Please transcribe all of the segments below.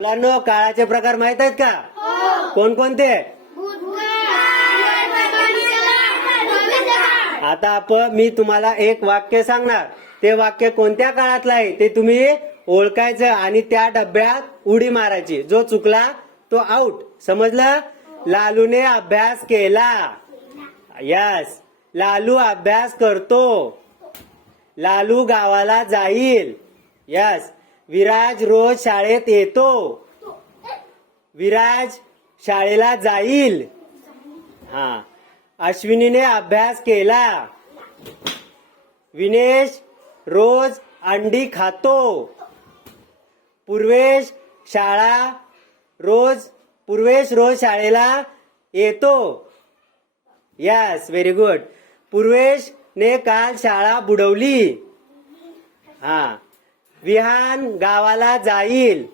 मुलांनो काळाचे प्रकार माहीत आहेत का? कोणकोणते? आता आपण मी तुम्हाला एक वाक्य सांगणार. ते वाक्य कोणत्या काळातलं आहे? ते तुम्ही ओळखायचं आणि त्या डब्यात उडी मारायची. जो चुकला तो आउट समजलं? लालूने अभ्यास केला. यस लालू अभ्यास करतो. लालू गावाला जाईल. यस विराज रोज शाळेत येतो. विराज शाळेला जाईल. हा. अश्विनीने अभ्यास केला. विनेश रोज अंडी खातो. पूर्वेश शाळा रोज पूर्वेश रोज शाळेला येतो. यस व्हेरी गुड पूर्वेशने काल शाळा बुडवली. हा. विहान गावाला जाईल.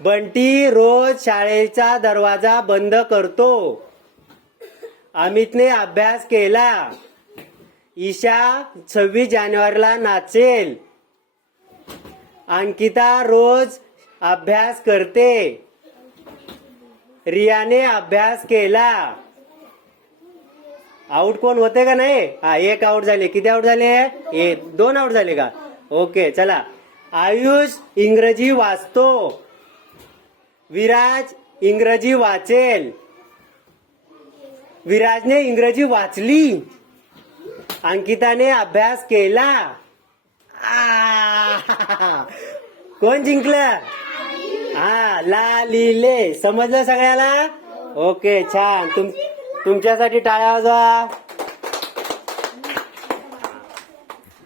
बंटी रोज शाळेचा दरवाजा बंद करतो. अमितने अभ्यास केला. ईशा सव्वीस जानेवारीला नाचेल. अंकिता रोज अभ्यास करते. रियाने अभ्यास केला. आउट कोण? होते का नाही? हा एक आउट झाले. किती आउट झाले? एक दोन आउट झाले का? ओके चला. आयुष इंग्रजी वाचतो. विराज इंग्रजी वाचेल. विराजने इंग्रजी वाचली. अंकिताने अभ्यास केला. आ, कोण जिंकलं? हा ला लिहिले समजलं सगळ्याला? ओके छान. तुम तुमच्यासाठी टाळ्या वाजवा.